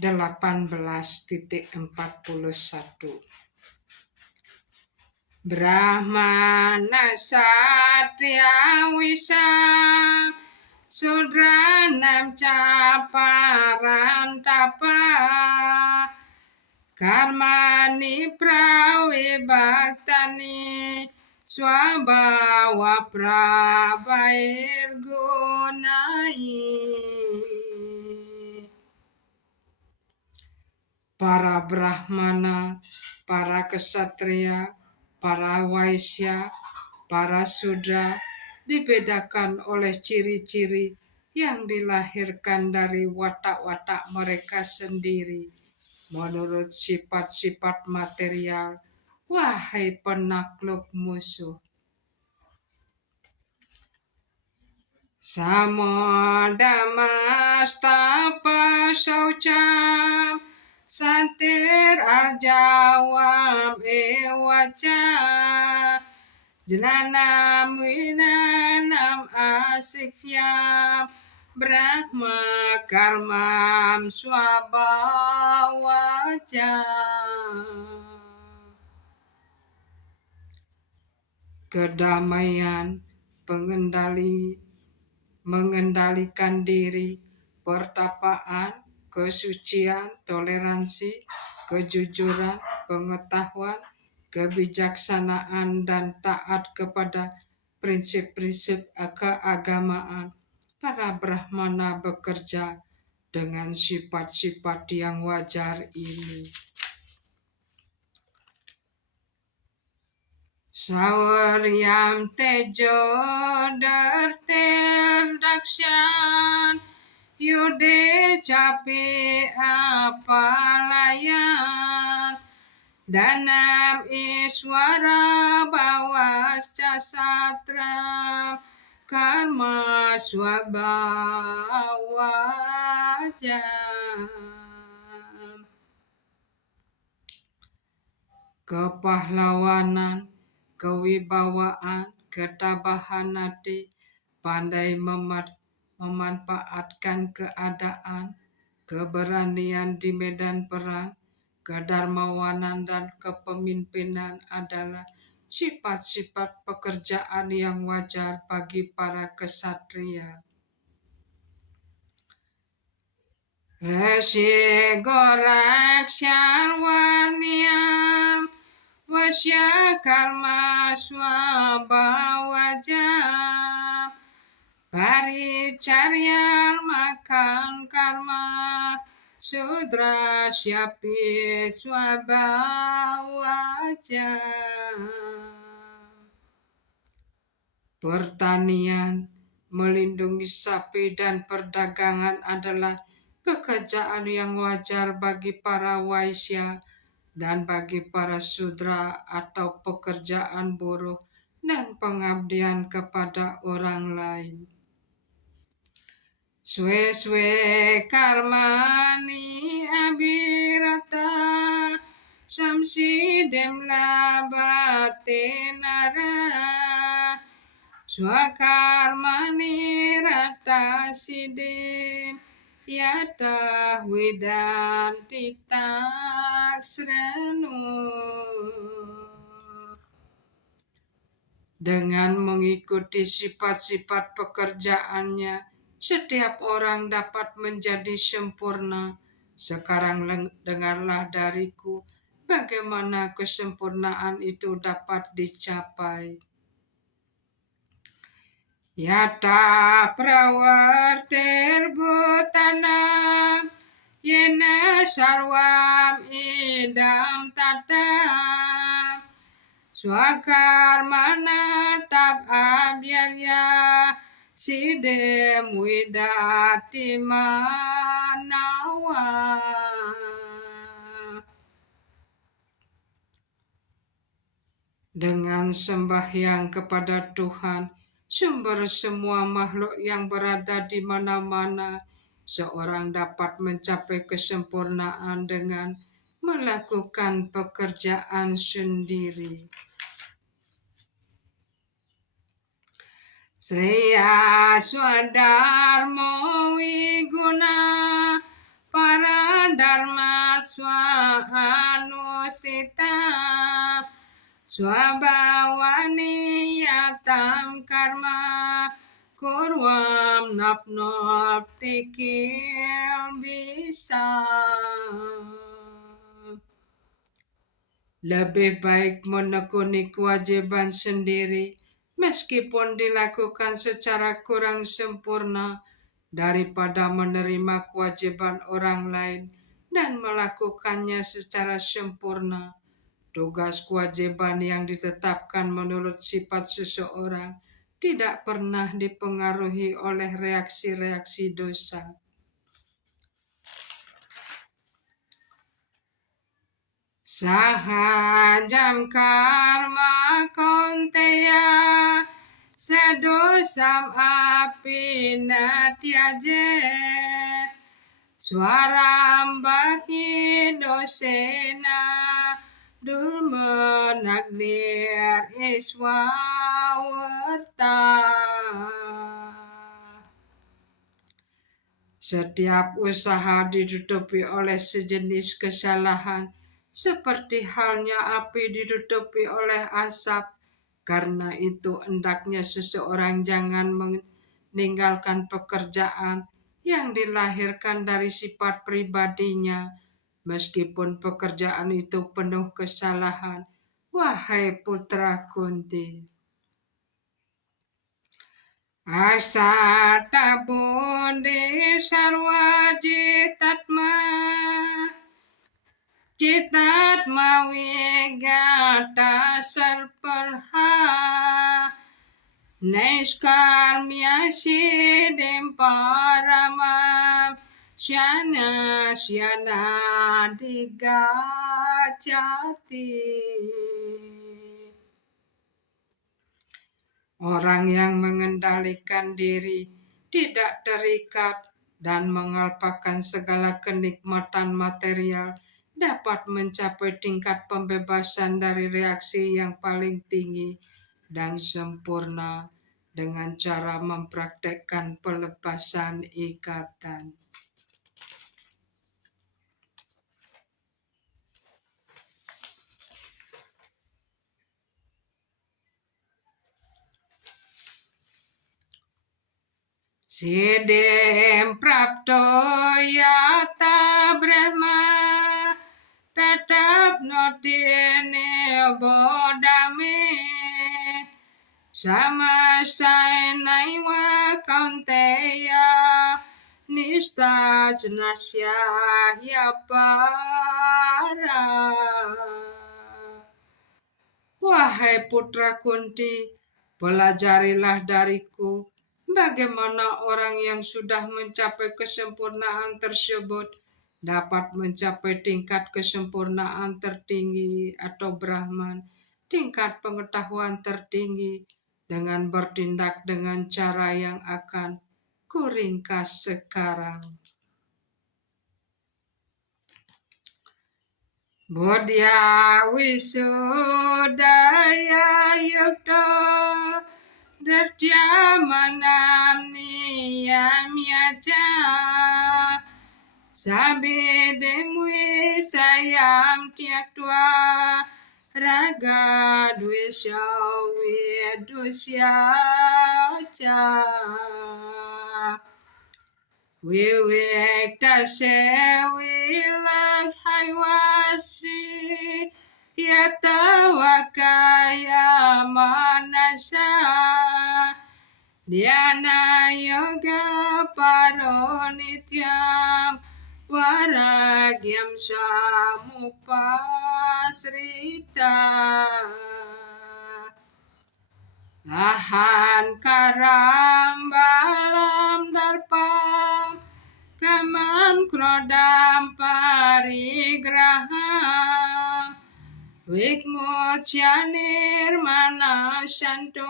18:41. Brahmana Satya Wisa Sudranam Caparantapa Karmani Prawibaktani Swabhawa Prabairgunai. Para Brahmana, para Ksatria, para Waisya, para Sudra dibedakan oleh ciri-ciri yang dilahirkan dari watak-watak mereka sendiri menurut sifat-sifat material. Wahai penakluk musuh, Samodamastapa Saucam Santir Arjawam Ewaca Jananam Winanam Asikyam Brahma Karmam Swabhawaca. Kedamaian, mengendalikan diri, pertapaan, kesucian, toleransi, kejujuran, pengetahuan, kebijaksanaan, dan taat kepada prinsip-prinsip keagamaan. Para Brahmana bekerja dengan sifat-sifat yang wajar ini. Sawaryam tejo darterdakshan yude capi apalayan danam iswara bawasca satram karma swabhawajam. Kepahlawanan, kewibawaan, ketabahan hati, pandai memanfaatkan keadaan, keberanian di medan perang, kedermawanan dan kepemimpinan adalah sifat-sifat pekerjaan yang wajar bagi para ksatria. Resi goraksharwanyam Wasya karma swabhawajam Paricaryar makan karma Sudra syapi swabhawajam. Pertanian, melindungi sapi dan perdagangan adalah pekerjaan yang wajar bagi para Waisya dan bagi para Sudra atau pekerjaan buruh dan pengabdian kepada orang lain. Swe karmani abirata samsidem labate nara swakarmani rata sidem yata widanti taksrenu. Dengan mengikuti sifat-sifat pekerjaannya, setiap orang dapat menjadi sempurna. Sekarang dengarlah dariku bagaimana kesempurnaan itu dapat dicapai. Yata prawartir bhutanam yena sarvam idam tatam swakarmana tab abhyarya sidem widati manawa. Dengan sembahyang kepada Tuhan, sumber semua makhluk yang berada di mana-mana, seorang dapat mencapai kesempurnaan dengan melakukan pekerjaan sendiri. Sreya swadharmo wiguna para swahanusita swabawani yatam karma kurwam napnop tikil bisa. Lebih baik menekuni kewajiban sendiri meskipun dilakukan secara kurang sempurna daripada menerima kewajiban orang lain dan melakukannya secara sempurna. Tugas kewajiban yang ditetapkan menurut sifat seseorang tidak pernah dipengaruhi oleh reaksi-reaksi dosa. Sahajam karma konteya sadosam api natyajet swaram bahi dosena dulmenagdir iswawarta. Setiap usaha ditutupi oleh sejenis kesalahan, seperti halnya api ditutupi oleh asap. Karena itu hendaknya seseorang jangan meninggalkan pekerjaan yang dilahirkan dari sifat pribadinya, meskipun pekerjaan itu penuh kesalahan. Wahai putra Kunti, asata bundi sarwa jitatma wigata sarparha naiskarmya siddhim paramam syana digacati. Orang yang mengendalikan diri, tidak terikat, dan mengalahkan segala kenikmatan material dapat mencapai tingkat pembebasan dari reaksi yang paling tinggi dan sempurna dengan cara mempraktekkan pelepasan ikatan. Siddhim prapto yata brahma tatap notine bodame samasainaiwa kaunteya nistacnasya yapara. Wahai putra Kunti, pelajarilah dariku bagaimana orang yang sudah mencapai kesempurnaan tersebut dapat mencapai tingkat kesempurnaan tertinggi atau Brahman, tingkat pengetahuan tertinggi, dengan bertindak dengan cara yang akan kuringkas sekarang. Bodhya wisudaya yukta Darjamanam niyam yaja sabidemwi sayam tyaktva raga dvesya vidusya cha vivektasya vilakhayvasi yata vakaya manasa dhyana yoga paronityam varagyam samupasrita. Ahankaram balam darpam kaman krodam parigraham Vikmocyanir manasanto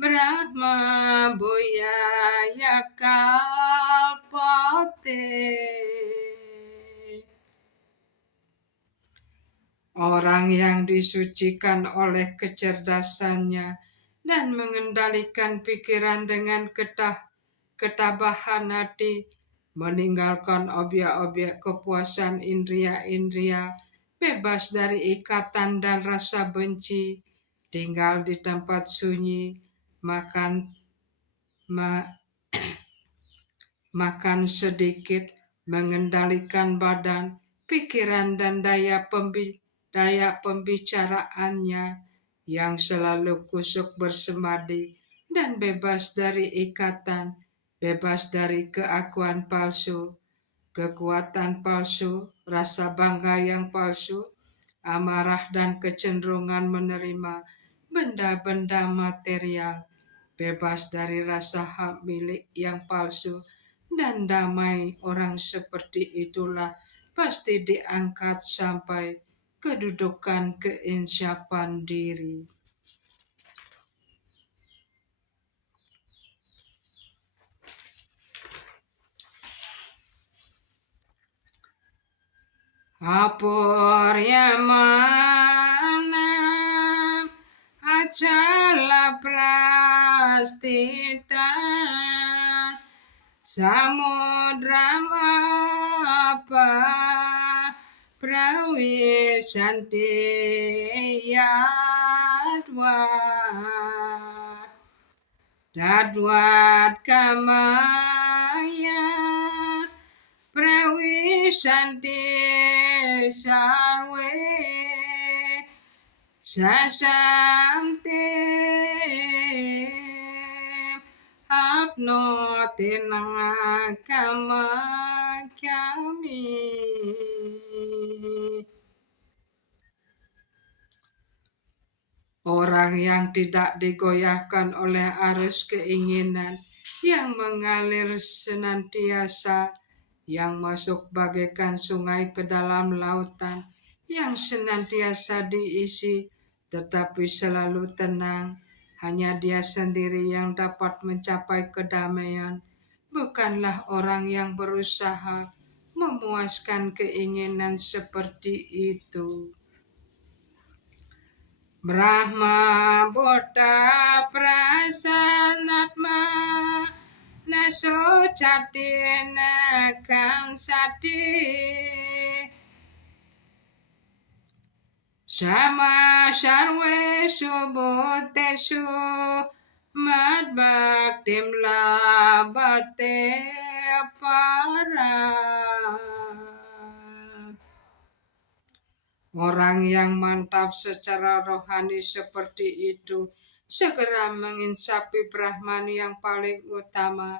Brahma Buyaya Kalpate. Orang yang disucikan oleh kecerdasannya dan mengendalikan pikiran dengan ketabahan hati meninggalkan objek-objek kepuasan indria-indria, bebas dari ikatan dan rasa benci, tinggal di tempat sunyi, makan makan sedikit, mengendalikan badan, pikiran dan daya pembicaraannya yang selalu kusuk bersemadi dan bebas dari ikatan, bebas dari keakuan palsu, kekuatan palsu, rasa bangga yang palsu, amarah dan kecenderungan menerima benda-benda material, bebas dari rasa hak milik yang palsu, dan damai. Orang seperti itulah pasti diangkat sampai kedudukan keinsyafan diri. Apor ya mana acala prastita samudra apa prawisanti dadwat kamaya prawisanti sarwe sasamte apno tenang kama kami. Orang yang tidak digoyahkan oleh arus keinginan yang mengalir senantiasa, yang masuk bagaikan sungai ke dalam lautan, yang senantiasa diisi, tetapi selalu tenang. Hanya dia sendiri yang dapat mencapai kedamaian. Bukanlah orang yang berusaha memuaskan keinginan seperti itu. Brahma Buddha Prasanatma Naso Chatina Kansati Sama Sarwe Subhutesu Mad Bhaktim Labate Para. Orang yang mantap secara rohani seperti itu segera menginsapi Brahman yang paling utama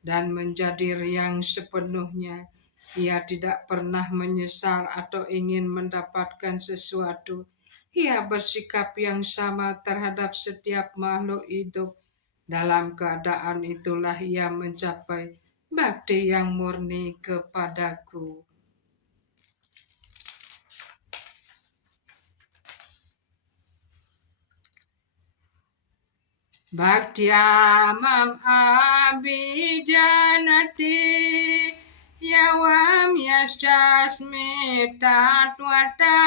dan menjadi riang sepenuhnya. Ia tidak pernah menyesal atau ingin mendapatkan sesuatu. Ia bersikap yang sama terhadap setiap makhluk hidup. Dalam keadaan itulah ia mencapai bakti yang murni kepadaku. Bhaktyamam abhijanati yawam yasyasmi tatwata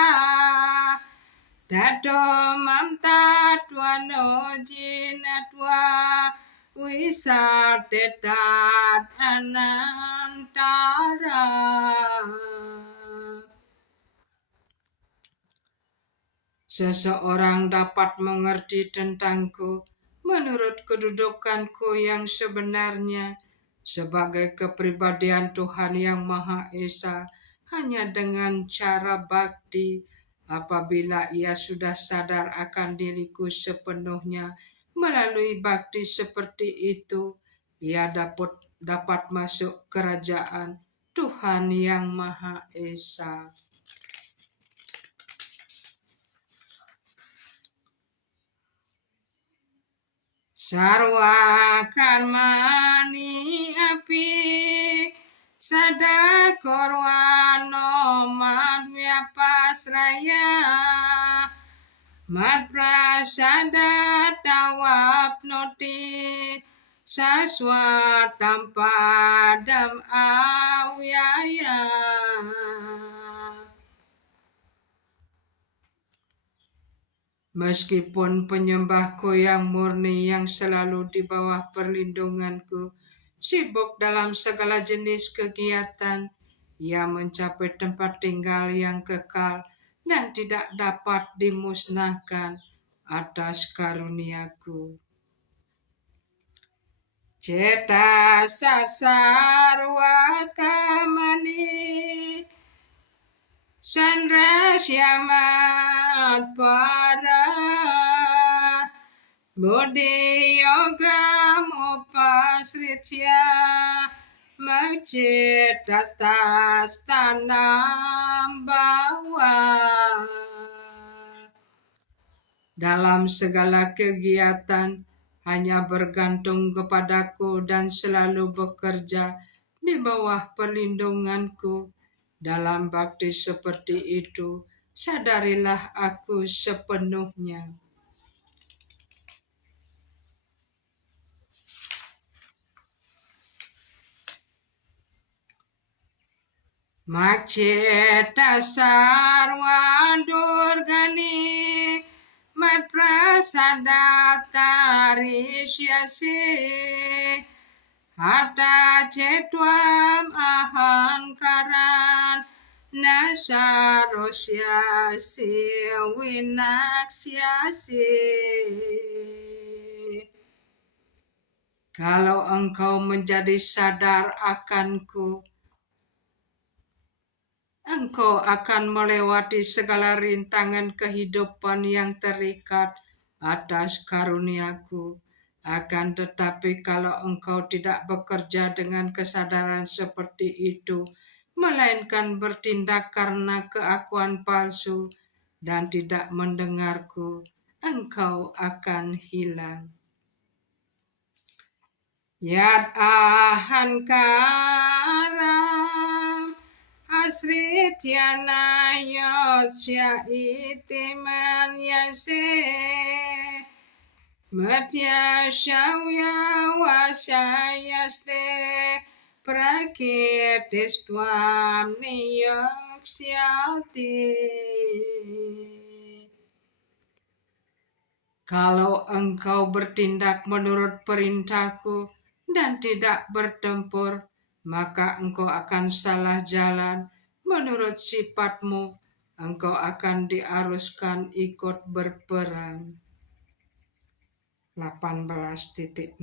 tato mam tatwano jinatwa wisatetat anantara. Seseorang dapat mengerti tentangku menurut kedudukanku yang sebenarnya sebagai kepribadian Tuhan yang Maha Esa hanya dengan cara bakti. Apabila ia sudah sadar akan diriku sepenuhnya melalui bakti seperti itu, ia dapat masuk kerajaan Tuhan yang Maha Esa. Sarwa karmani api sada korwano madhya pasraya mad prasada tawapnoti saswatam padam awyaya. Meskipun penyembahku yang murni yang selalu di bawah perlindunganku sibuk dalam segala jenis kegiatan. Ia mencapai tempat tinggal yang kekal dan tidak dapat dimusnahkan atas karuniaku. Ceta sasar wakamani Sandra Syamat para Budi Yoga Mupasritya Masjid tas tanam bawah. Dalam segala kegiatan hanya bergantung kepadaku dan selalu bekerja di bawah perlindunganku. Dalam bakti seperti itu, sadarilah aku sepenuhnya. Maceta sarwadurgani mat prasada tarisyasi Hata cetwam ahankaran nasarosyasi winaksyasi. Kalau engkau menjadi sadar akanku, engkau akan melewati segala rintangan kehidupan yang terikat atas karuniaku. Akan tetapi kalau engkau tidak bekerja dengan kesadaran seperti itu, melainkan bertindak karena keakuan palsu dan tidak mendengarku, engkau akan hilang. Yad ahankaram asrityana yosya itiman yase Matya shauya vasayaste prakirtistvam niyoksyati. Kalau engkau bertindak menurut perintahku dan tidak bertempur, maka engkau akan salah jalan menurut sifatmu. Engkau akan diaruskan ikut berperang. 18.60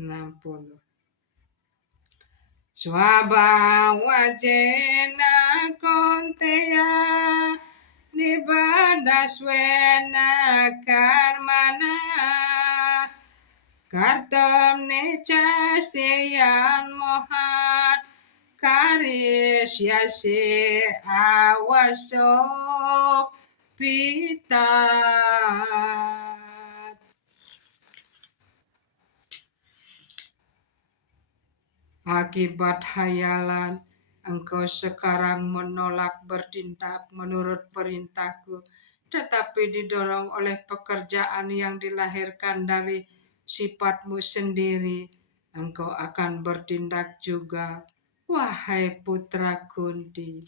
Swabhawajena konteya nibadaswena karmana kartam necaseyan mohat karisyase awasok pitat. Akibat hayalan, engkau sekarang menolak bertindak menurut perintahku, tetapi didorong oleh pekerjaan yang dilahirkan dari sifatmu sendiri. Engkau akan bertindak juga, wahai putra Kunti.